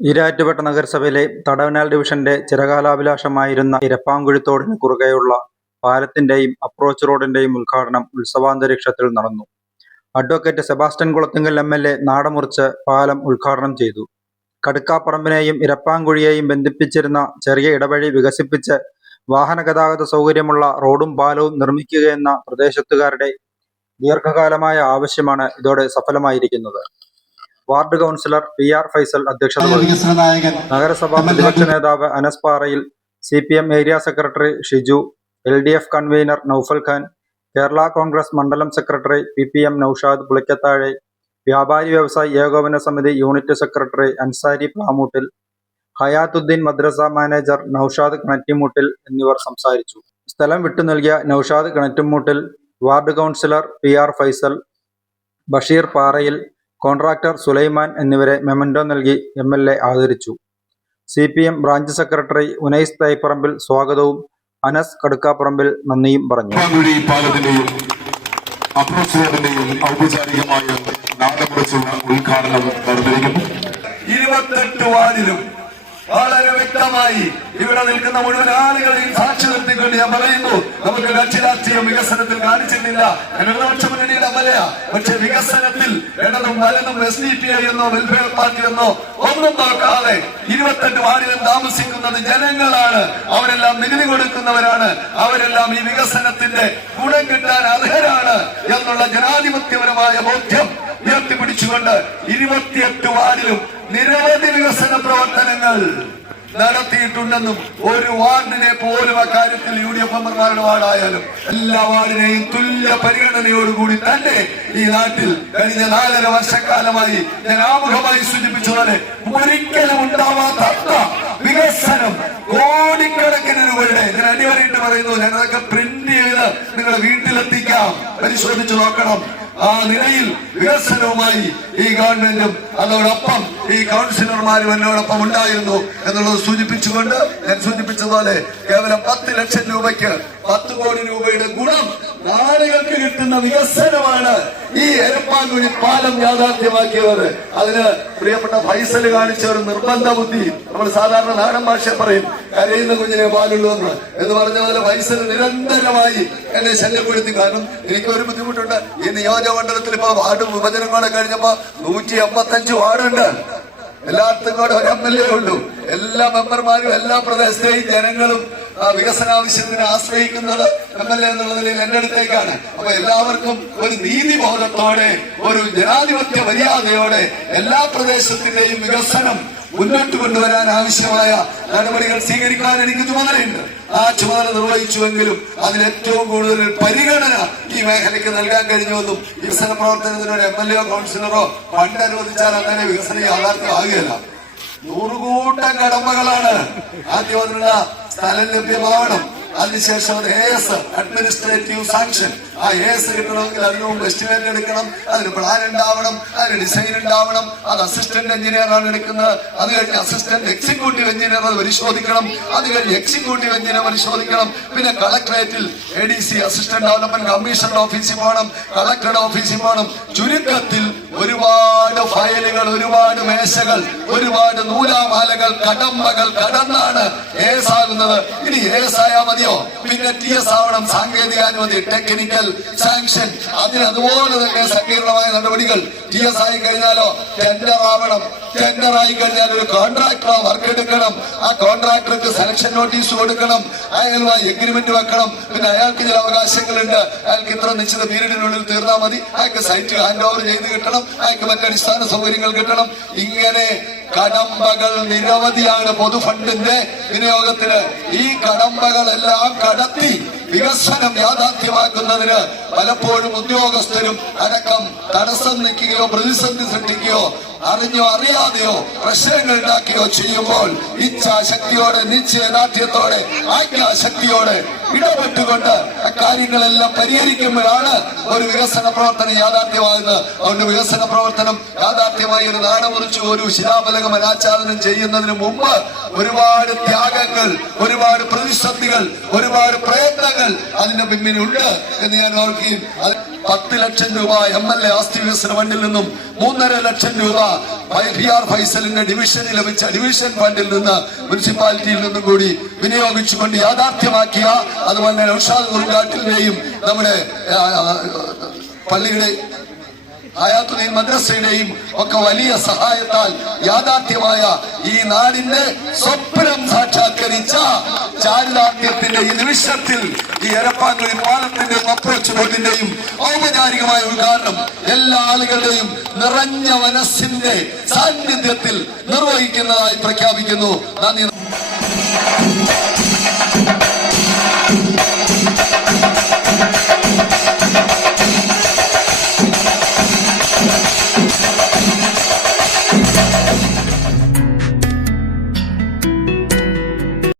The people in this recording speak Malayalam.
ഈരാറ്റുപേട്ട നഗരസഭയിലെ തടവനാൽ ഡിവിഷന്റെ ചിരകാലാഭിലാഷമായിരുന്ന ഇരപ്പാങ്കുഴിത്തോടിന് കുറുകെയുള്ള പാലത്തിന്റെയും അപ്രോച്ച് റോഡിന്റെയും ഉദ്ഘാടനം ഉത്സവാന്തരീക്ഷത്തിൽ നടന്നു. Advocate Sebastian Kulathinkal MLA. നാടമുറിച്ച് പാലം ഉദ്ഘാടനം ചെയ്തു. കടുക്കാപ്പറമ്പിനെയും ഇരപ്പാങ്കുഴിയെയും ബന്ധിപ്പിച്ചിരുന്ന ചെറിയ ഇടവഴി വികസിപ്പിച്ച് വാഹനഗതാഗത സൗകര്യമുള്ള റോഡും പാലവും നിർമ്മിക്കുകയെന്ന പ്രദേശത്തുകാരുടെ ദീർഘകാലമായ ആവശ്യമാണ് ഇതോടെ സഫലമായിരിക്കുന്നത്. Ward councillor PR. ഫൈസൽ അധ്യക്ഷത വഹിച്ചു. നഗരസഭാ പ്രതിപക്ഷ നേതാവ് Anas Parayil, CPM area secretary Shiju, LDF convener Noufal Khan, Kerala Congress മണ്ഡലം സെക്രട്ടറി PPM നൌഷാദ് പുളിക്കത്താഴെ, വ്യാപാരി വ്യവസായി ഏകോപന സമിതി യൂണിറ്റ് സെക്രട്ടറി അൻസാരി പ്ലാമൂട്ടിൽ, ഹയാത്തുദ്ദീൻ മദ്രസ മാനേജർ നൌഷാദ് കിണറ്റിമൂട്ടിൽ എന്നിവർ സംസാരിച്ചു. സ്ഥലം വിട്ടു നൽകിയ Noushad Kinattimoottil, ward councillor PR. Faisal, Basheer Parayil, contractor Sulaiman എന്നിവരെ മെമന്റോ നൽകി MLA ആദരിച്ചു. CPM branch secretary Unais Thaiparambil സ്വാഗതവും അനസ് കടുക്കാപ്പറമ്പിൽ നന്ദിയും പറഞ്ഞു. ഔപചാരികമായ നാടമുറിച്ചുള്ള ഉദ്ഘാടനം നടന്നിരിക്കുന്നു. 28 വാർഡിലും വളരെ വ്യക്തമായി ഇവിടെ നിൽക്കുന്ന മുഴുവൻ ആളുകളെയും സാക്ഷി നിർത്തിക്കൊണ്ട് ഞാൻ പറയുന്നു, നമുക്ക് കക്ഷി രാഷ്ട്രീയം വികസനത്തിൽ കാണിച്ചിട്ടില്ല. ഇടതുപക്ഷ മുന്നണിയുടെ അമലയാ, പക്ഷെ വികസനത്തിൽ ഇടതും വലതും SDPI എന്നോ വെൽഫെയർ പാർട്ടി എന്നോ ഒന്നും നോക്കാതെ 28 വാർഡിലും താമസിക്കുന്നത് ജനങ്ങളാണ്. അവരെല്ലാം നികുതി കൊടുക്കുന്നവരാണ്. അവരെല്ലാം ഈ വികസനത്തിന്റെ ഗുണം കിട്ടാൻ അർഹരാണ് എന്നുള്ള ജനാധിപത്യപരമായ ബോധ്യം ഉയർത്തിപ്പിടിച്ചുകൊണ്ട് 28 വാർഡിലും നിരവധി വികസന പ്രവർത്തനങ്ങൾ നടത്തിയിട്ടുണ്ടെന്നും ഒരു വാർഡിനെ പോലും അക്കാര്യത്തിൽ UDF മെമ്പർമാരുടെ വാർഡായാലും എല്ലാ വാർഡിനെയും തുല്യ പരിഗണനയോടുകൂടി തന്നെ ഈ നാട്ടിൽ കഴിഞ്ഞ 4.5 വർഷക്കാലമായി ഞാൻ ആമുഖമായി സൂചിപ്പിച്ചതുപോലെ ഒരിക്കലും ഉണ്ടാവാത്ത വികസനം, കോടിക്കണക്കിന് രൂപയുടെ, ഞാൻ അടിവരയിട്ട് പറയുന്നു, ഞാനതൊക്കെ പ്രിന്റ് ചെയ്ത് നിങ്ങളുടെ വീട്ടിലെത്തിക്കാം, പരിശോധിച്ചു നോക്കണം. ആ നിലയിൽ വികസനവുമായി ഈ ഗവൺമെന്റും അതോടൊപ്പം ഈ കൗൺസിലർമാരും എന്നോടൊപ്പം ഉണ്ടായിരുന്നു എന്നുള്ളത് സൂചിപ്പിച്ചുകൊണ്ട് ഞാൻ സൂചിപ്പിച്ചതുപോലെ കേവലം 10 ലക്ഷം രൂപയ്ക്ക് 10 കോടി രൂപയുടെ ഗുണം നാടുകൾക്ക് കിട്ടുന്ന വികസനമാണ് ഈ എരപ്പാങ്കുഴി പാലം യാഥാർത്ഥ്യമാക്കിയത്. അതിന് പ്രിയപ്പെട്ട ഫൈസൽ കാണിച്ച ഒരു നിർബന്ധ ബുദ്ധി, നമ്മൾ സാധാരണ നാടൻ ഭാഷ പറയും കരയുന്ന കുഞ്ഞിനെ പാലുള്ളൂ എന്ന് പറഞ്ഞ പോലെ ഫൈസൽ നിരന്തരമായി എന്നെ ശല്യപ്പെടുത്തി. കാരണം എനിക്കൊരു ബുദ്ധിമുട്ടുണ്ട്, ഈ നിയോജകമണ്ഡലത്തിൽ ഇപ്പൊ വാർഡ് വിഭജനം കൂടെ കഴിഞ്ഞപ്പോ 185 വാർഡുണ്ട്. എല്ലായിടത്തും കൂടെ ഒരു MLA ഉള്ളൂ. എല്ലാ മെമ്പർമാരും എല്ലാ പ്രദേശത്തെയും ജനങ്ങളും വികസനാവശ്യത്തിന് ആശ്രയിക്കുന്നത് MLA എന്നുള്ള നിലയിൽ എന്റെ അടുത്തേക്കാണ്. അപ്പൊ എല്ലാവർക്കും ഒരു നീതിബോധത്തോടെ, ഒരു ജനാധിപത്യ മര്യാദയോടെ എല്ലാ പ്രദേശത്തിന്റെയും വികസനം മുന്നോട്ട് കൊണ്ടുവരാൻ ആവശ്യമായ നടപടികൾ സ്വീകരിക്കാൻ എനിക്ക് ചുമതലയുണ്ട്. ആ ചുമതല നിർവഹിച്ചുവെങ്കിലും അതിലേറ്റവും കൂടുതൽ പരിഗണന ഈ മേഖലയ്ക്ക് നൽകാൻ കഴിഞ്ഞുവെന്നും വികസന പ്രവർത്തനത്തിനൊരു MLA കൗൺസിലറോ ഫണ്ട് അനുവദിച്ചാൽ അങ്ങനെ വികസനം യാഥാർത്ഥ്യമാകുകയല്ല. 100 കൂട്ടം കടമ്പകളാണ്. ആദ്യം അതിനുള്ള സ്ഥലം ലഭ്യമാവണം. അതിനുശേഷം AS അഡ്മിനിസ്ട്രേറ്റീവ് സാങ്ഷൻ. ആ AS കിട്ടണമെങ്കിൽ അതിന് മുമ്പ് എസ്റ്റിമേറ്റ് എടുക്കണം, അതിന് പ്ലാൻ ഉണ്ടാവണം, അതിന് ഡിസൈൻ ഉണ്ടാവണം. അത് അസിസ്റ്റന്റ് എഞ്ചിനീയറാണ് എടുക്കുന്നത്. അത് കഴിഞ്ഞ് അസിസ്റ്റന്റ് എക്സിക്യൂട്ടീവ് എഞ്ചിനീയർ അത് പരിശോധിക്കണം. അത് കഴിഞ്ഞ് എക്സിക്യൂട്ടീവ് എഞ്ചിനീയർ പരിശോധിക്കണം. പിന്നെ കളക്ടറേറ്റിൽ ADC അസിസ്റ്റന്റ് ഡെവലപ്മെന്റ് കമ്മീഷണറുടെ ഓഫീസിൽ പോകണം, കളക്ടറുടെ ഓഫീസിൽ പോകണം. ചുരുക്കത്തിൽ ഒരുപാട് ഫയലുകൾ, ഒരുപാട് മേശകൾ, ഒരുപാട് നൂലാമാലകൾ, കടമ്പകൾ കടന്നാണ് AS ആകുന്നത്. ഇനി AS ആയാൽ മതിയോ? പിന്നെ TS ആവണം, സാങ്കേതികാനുമതി, ടെക്നിക്കൽ സാങ്ഷൻ, അതിന് അതുപോലെ തന്നെ സങ്കീർണമായ നടപടികൾ. TS ആയി കഴിഞ്ഞാലോ ടെൻഡർ ആവണം. ടെൻഡർ ആയി കഴിഞ്ഞാൽ ഒരു കോൺട്രാക്ടർ വർക്ക് എടുക്കണം. ആ കോൺട്രാക്ടർക്ക് സെലക്ഷൻ നോട്ടീസ് കൊടുക്കണം, അയാളുമായി എഗ്രിമെന്റ് വെക്കണം. പിന്നെ അയാൾക്ക് ചില അവകാശങ്ങളുണ്ട്. അയാൾക്ക് ഇത്ര നിശ്ചിത പീരീഡിനുള്ളിൽ തീർന്നാൽ മതി. അയാൾക്ക് സൈറ്റ് ഹാൻഡ് ഓവർ ചെയ്ത് കിട്ടണം. അയാൾക്ക് മറ്റടിസ്ഥാന സൗകര്യങ്ങൾ കിട്ടണം. ഇങ്ങനെ കടമ്പകൾ നിരവധിയാണ് പൊതുഫണ്ടിന്റെ വിനിയോഗത്തിന്. ഈ കടമ്പകളെല്ലാം കടത്തി വികസനം യാഥാർത്ഥ്യമാക്കുന്നതിന് പലപ്പോഴും ഉദ്യോഗസ്ഥരും അടക്കം തടസ്സം നിൽക്കുകയോ പ്രതിസന്ധി സൃഷ്ടിക്കുകയോ അറിഞ്ഞോ അറിയാതെയോ പ്രശ്നങ്ങൾ ഉണ്ടാക്കുകയോ ചെയ്യുമ്പോൾ ഇച്ഛാശക്തിയോടെ, നിശ്ചയദാർഢ്യത്തോടെ, ആജ്ഞാശക്തിയോടെ ഇടപെട്ടുകൊണ്ട് അക്കാര്യങ്ങളെല്ലാം പരിഹരിക്കുമ്പോഴാണ് ഒരു വികസന പ്രവർത്തനം യാഥാർത്ഥ്യമാകുന്നത്. അതുകൊണ്ട് വികസന പ്രവർത്തനം യാഥാർത്ഥ്യമായി ഒരു നാടമുറിച്ച് ഒരു ശിലാഫലകം അനാച്ഛാദനം ചെയ്യുന്നതിന് മുമ്പ് ഒരുപാട് ത്യാഗങ്ങൾ, ഒരുപാട് പ്രതിസന്ധികൾ, ഒരുപാട് പ്രയത്നങ്ങൾ അതിന്റെ പിന്നിലുണ്ട് എന്ന് ഞാൻ ഓർക്കുകയും 10 ലക്ഷം രൂപ MLA ആസ്തി വികസന ഫണ്ടിൽ നിന്നും 3.5 ലക്ഷം രൂപ PR ഫൈസലിന്റെ ഡിവിഷൻ ഫണ്ടിൽ നിന്ന് മുനിസിപ്പാലിറ്റിയിൽ നിന്നും കൂടി വിനിയോഗിച്ചുകൊണ്ട് യാഥാർത്ഥ്യമാക്കിയ, അതുപോലെ തന്നെ നൗഷാദ് കുറുങ്കാട്ടിന്റെയും നമ്മുടെ പള്ളിയുടെ ഹയാത്തുദ്ദീൻ മദ്രസയുടെയും ഒക്കെ വലിയ സഹായത്താൽ യാഥാർത്ഥ്യമായ ഈ നാടിന്റെ സ്വപ്നം സാക്ഷാത്കരിച്ച ചാരിതാർത്ഥ്യത്തിന്റെ ഈ നിമിഷത്തിൽ ഈ എരപ്പാങ്കുഴി പാലത്തിന്റെയും അപ്രോച്ച് റോഡിന്റെയും ഔപചാരികമായ ഉദ്ഘാടനം എല്ലാ ആളുകളുടെയും നിറഞ്ഞ മനസ്സിന്റെ സാന്നിധ്യത്തിൽ നിർവഹിക്കുന്നതായി പ്രഖ്യാപിക്കുന്നു. നന്ദി.